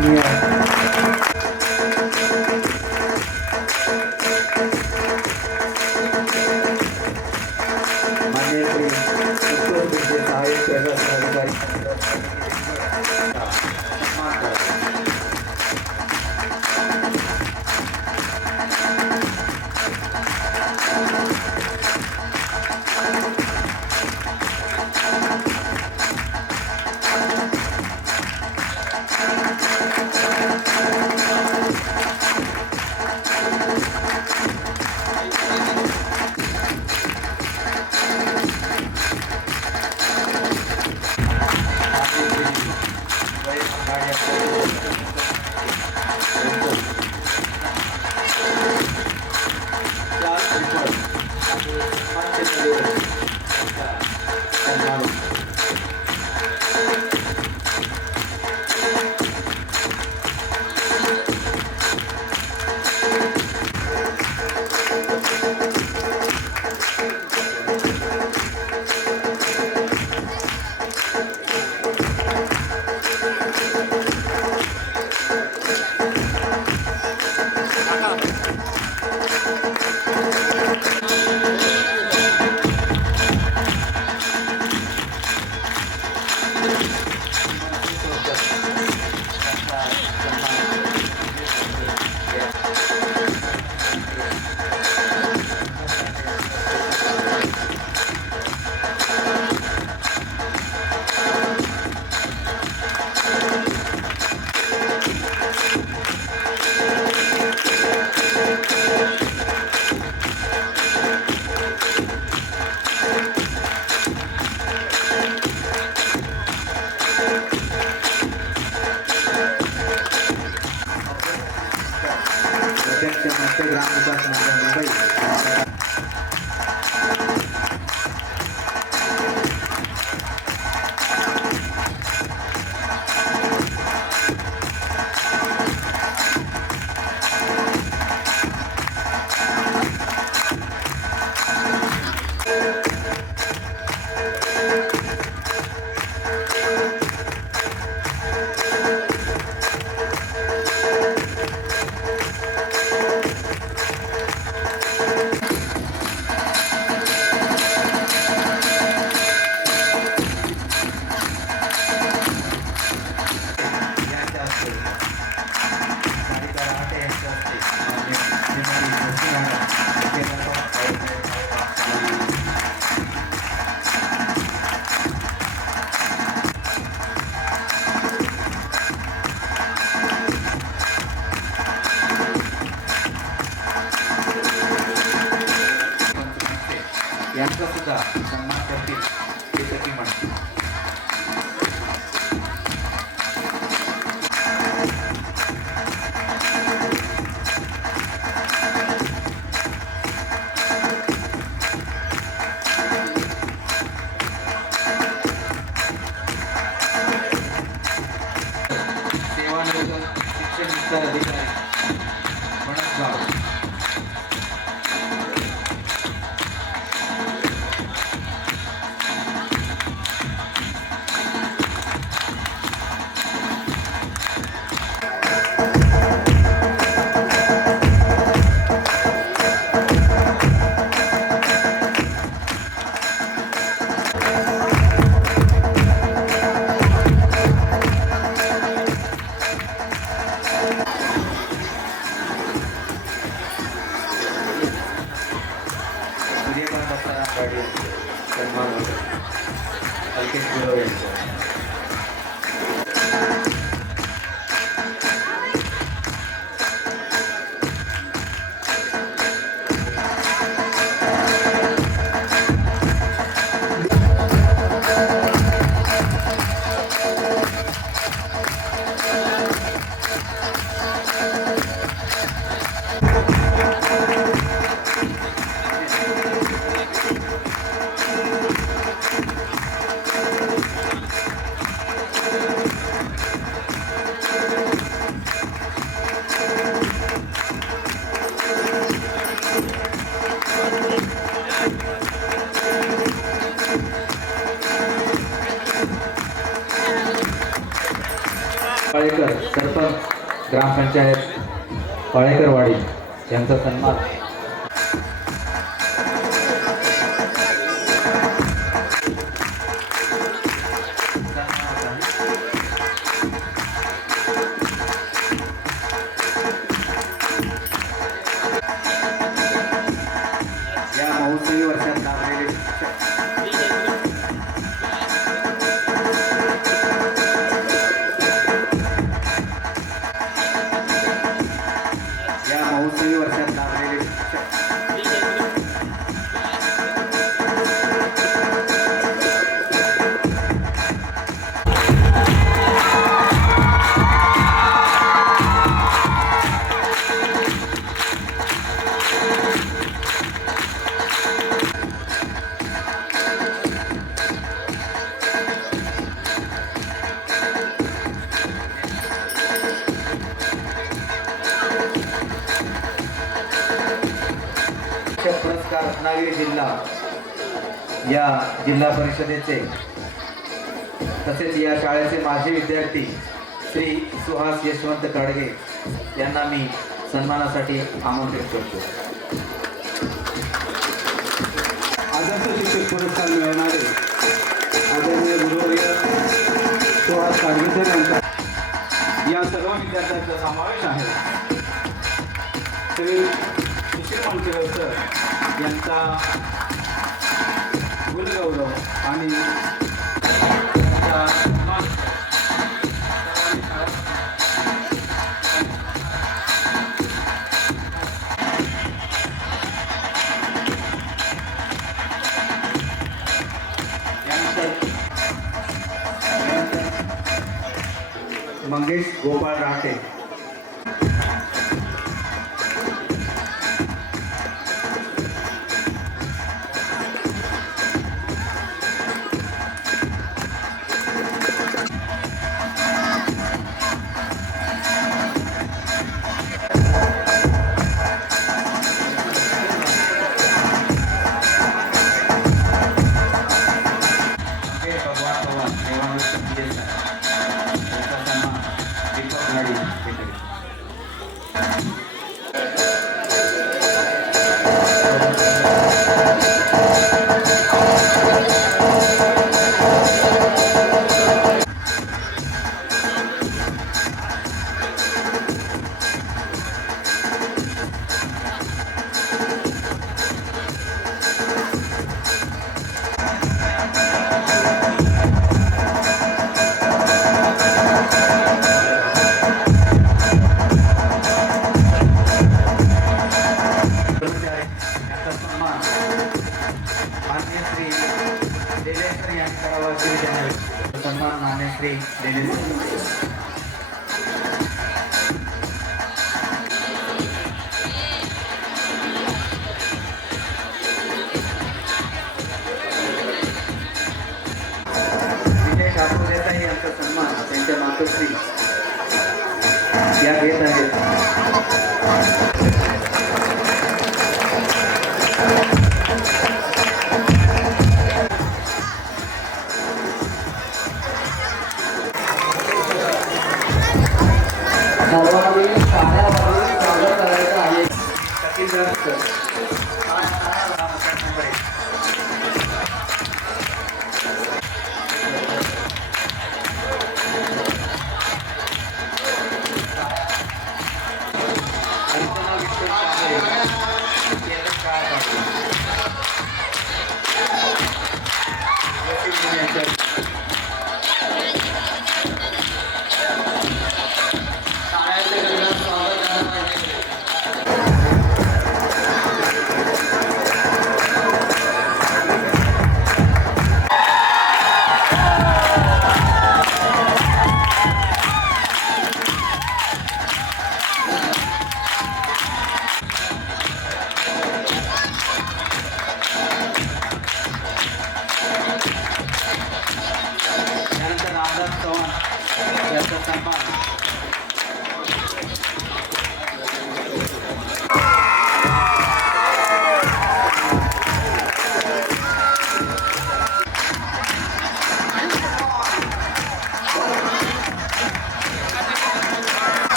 सन्माननीय माननीय श्री उत्तर प्रदेश सहाय्यक प्रशासन अधिकारी सन्मान करा। ग्राम विकास मंडळ मुंबई यांचा सुद्धा सन्मान करतील हे सगळी म्हणते। सेवानिवृत्त शिक्षण विस्तार अधिकारी म्हणत पाळेकर सरपंच ग्रामपंचायत पाळेकरवाडी यांचा सन्मान. या महोत्सवी वर्षात लाभलेले शिक्षक या महोत्सवी वर्षात लाभलेले शिक्षक पुरस्कार रत्नागिरी जिल्हा या जिल्हा परिषदेचे तसेच या शाळेचे माजी विद्यार्थी श्री सुहास यशवंत काडगे यांना मी सन्मानासाठी आमंत्रित करतो. आदर्श शिक्षक पुरस्कार मिळवणारे आदरणीय गुरुवर्य सुहास काडगे सर यांचा या सर्व विद्यार्थ्यांचा समावेश आहे. श्री सुशील मानकेकर सर यांचा गुणगौरव आणि त्यांचा सन्मान मंगेश गोपाळ राहते. सन्मान मान्यश्री दिलेले. विजय ठाकूर देसाई यांचा सन्मान त्यांच्या मातोश्री या घेत आहेत. सर्वांनी शाळेमध्ये स्वागत करायचं आहे.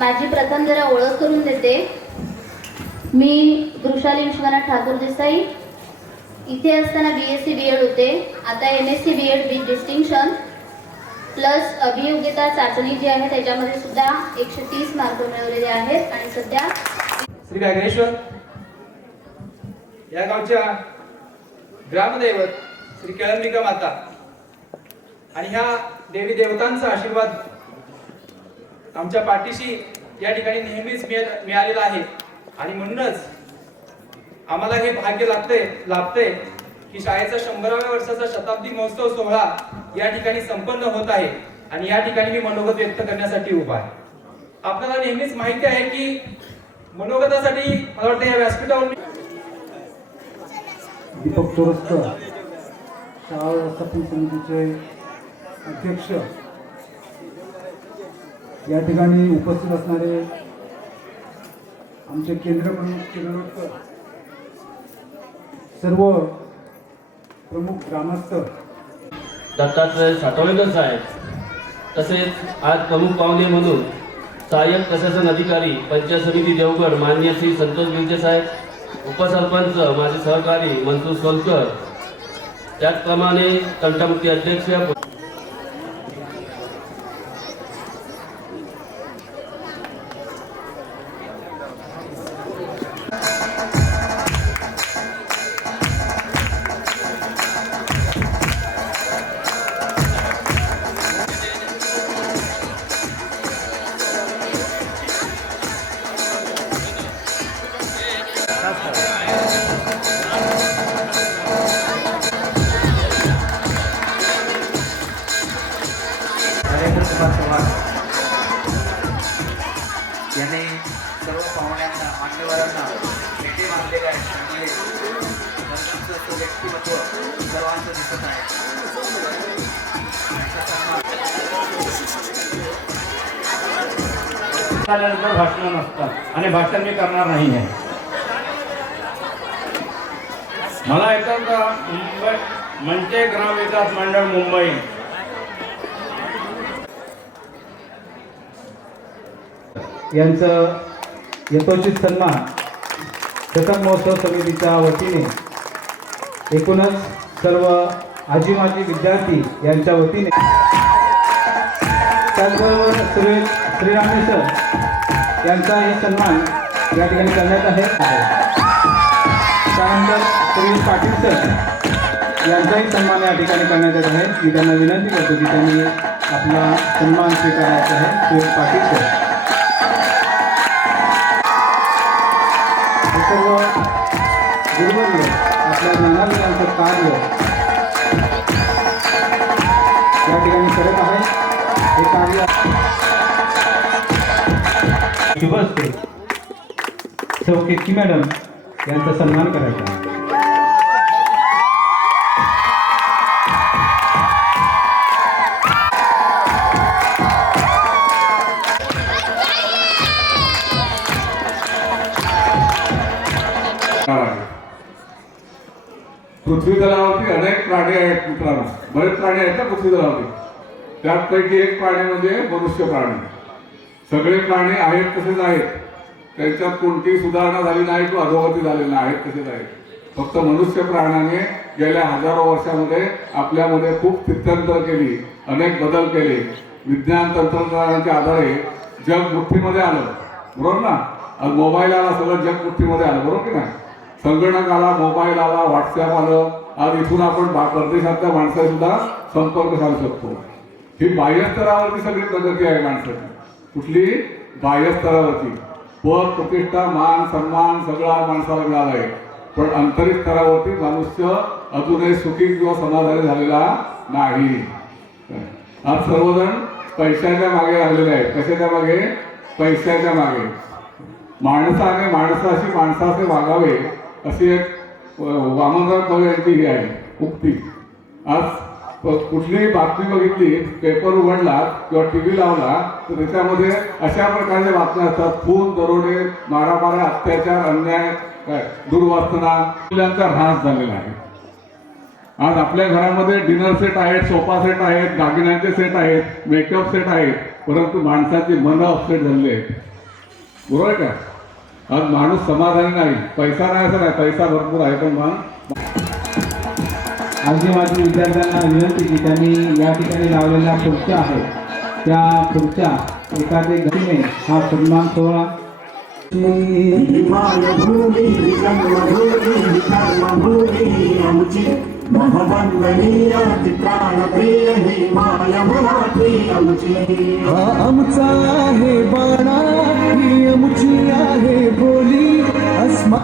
माझी प्रथम जरा ओळख करून देते. मी वृषाली विश्वनाथ ठाकूर देसाई. इथे असताना BSc BEd होते. आता MSc BEd with distinction plus अभियोग्यता चाचणी जी आहे त्याच्यामध्ये सुद्धा 130 मार्क मिळवलेले आहेत. आणि सध्या श्री व्याघ्रेश्वर या गावच्या ग्रामदैवत श्री केळंबिका माता आणि ह्या देवी देवतांचा आशीर्वाद आमच्या पाठीशी या ठिकाणी नेहमीच मिळालेला आहे. आणि म्हणूनच आम्हाला हे भाग्य लाभते की शाळेचा 100व्या वर्षाचा शताब्दी महोत्सव सोहळा या ठिकाणी संपन्न होत आहे. आणि या ठिकाणी मी मनोगत व्यक्त करण्यासाठी उभा आहे. आपल्याला नेहमीच माहिती आहे की मनोगतासाठी मला वाटतं या व्यासपीठावर दीपक चोरस्कर शाळा व्यवस्थापन समितीचे अध्यक्ष, या ठिकाणी उपस्थित असणारे आमचे केंद्र प्रमुख किरणोत्तर, सर्व प्रमुख ग्रामस्थ, दत्तात्रय साठवलेकर साहेब, तसेच आज प्रमुख पाहुणे म्हणून सहाय्यक प्रशासन अधिकारी पंचायत समिती देवगड माननीय श्री संतोष गिरजे साहेब, उपसरपंच माझे सहकारी मनसूर सोलकर, त्याचप्रमाणे तंटामुक्ती अध्यक्ष याने सर्व पाहुण्यांना मान्यवरांना भेटी मानलेल्या आहेत. त्यामुळे त्यांचं व्यक्तिमत्व सर्वांचं दिसत आहे. झाल्यानंतर भाषण नसतात आणि भाषण मी करणार नाही आहे. मला येतात मुंबई मंचे ग्रामविकास मंडळ मुंबई यांचं यथोचित सन्मान शतक महोत्सव समितीच्या वतीने एकूणच सर्व आजी माजी विद्यार्थी यांच्या वतीने, त्याचबरोबर श्रीरामेश्वर यांचाही सन्मान या ठिकाणी करण्यात आहे. त्यानंतर सुरेश पाटील सर यांचाही सन्मान या ठिकाणी करण्यात येत आहे. मी त्यांना विनंती करतो की त्यांनी आपला सन्मान स्वीकारायचा आहे. सुरेश पाटील सर सर्व गुरुवर्य आपल्या ज्ञानालयांचं कार्य या ठिकाणी करत आहे. हे कार्य शुभस्ते सौ केतकी मॅडम यांचा सन्मान करायचा आहे. पृथ्वी तलावरती अनेक प्राणी आहेत मित्रांनो, बरेच प्राणी आहेत ना पृथ्वी तलावरती. त्यापैकी एक प्राणी म्हणजे मनुष्य प्राणी. सगळे प्राणी आहेत तसेच आहेत, त्यांच्यात कोणतीही सुधारणा झाली नाही किंवा अधोगती झालेली नाही, आहेत तसेच आहेत. फक्त मनुष्य प्राण्याने गेल्या हजारो वर्षामध्ये आपल्यामध्ये खूप स्थित्यंतर केली, अनेक बदल केले. विज्ञान तंत्रज्ञानाच्या आधारे जग मुठ्ठीमध्ये आलं, बरोबर ना. आज मोबाईल आला, सगळं जग मुठ्ठीमध्ये आलं, बरोबर की नाही. संगणक आला, मोबाईल आला, व्हॉट्सॲप आलं. आज इथून आपण परदेशातल्या माणसाशी सुद्धा संपर्क साधू शकतो. ही बाह्यस्तरावरती सगळी प्रगती आहे माणसाची. कुठली? बाह्यस्तरावरती पद, प्रतिष्ठा, मान, सन्मान सगळा माणसाला मिळाला आहे. पण आंतरिक स्तरावरती मनुष्य अजूनही सुखी किंवा समाधानी झालेला नाही. आज सर्वजण पैशाच्या मागे लागलेले आहेत. कशाच्या मागे? पैशाच्या मागे. माणसाने माणसाशी माणसाचे वागावे अशी एक वामनराव पवार यांची ही आहे उक्ती. आज कुठलीही बातमी बघितली, पेपर उघडला किंवा TV लावला तर त्याच्यामध्ये अशा प्रकारच्या बातम्या असतात. खून, दरोडे, मारामाऱ्या, अत्याचार, अन्याय, दुर्वासना, मुलांचा ऱ्हास झालेला आहे. आज आपल्या घरामध्ये डिनर सेट आहेत, सोफा सेट आहेत, दागिन्यांचे सेट आहेत, मेकअप सेट आहेत, परंतु माणसाची मनं अपसेट झालेली आहेत. बरोबर आहे का? आज माणूस समाधानी नाही. पैसा नाही असं नाही, पैसा भरपूर आहे, पण आजी माझी विद्यार्थ्यांना विनंती की त्यांनी या ठिकाणी लावलेल्या खुर्च्या आहेत त्या खुर्च्या एखाद्या गतीने हा सन्मान सोहळा आमचा आहे बाणा ही आमची आहे बोली अस्मा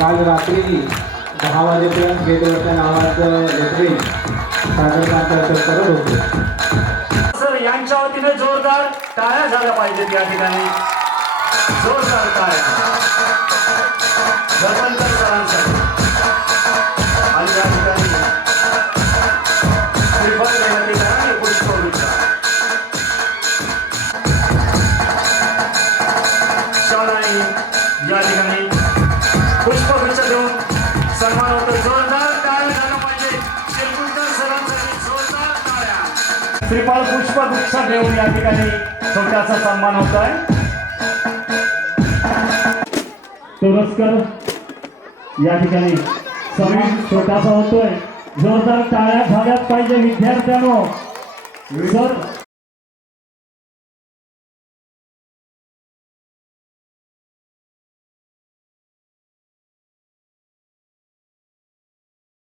काल रात्री 10 वाजेपर्यंत गेटवरच्या नावाचं लेटरिंग सादर करत होते. सर यांच्या वतीने जोरदार टाळ्या झाल्या पाहिजेत या ठिकाणी. जोरदार टाळ्या धर्मांतर सरांसाठी. आणि या ठिकाणी श्रीफळ देण्यात येणार आणि पुष्पवृक्ष. शाळांनी या ठिकाणी पुष्पवृक्ष देऊन सन्मान होतो. जोरदार टाळ्या झाल्या पाहिजे. शिरपूरकर सरांसाठी जोरदार टाळ्या. श्रीफळ पुष्पवृक्ष देऊन या ठिकाणी छोटासा सन्मान होत आहे. तुरस्कर या ठिकाणी सन्मान छोटासा होतोय. जोरदार टाळ्या झाल्याच पाहिजे विद्यार्थ्यांनो. सर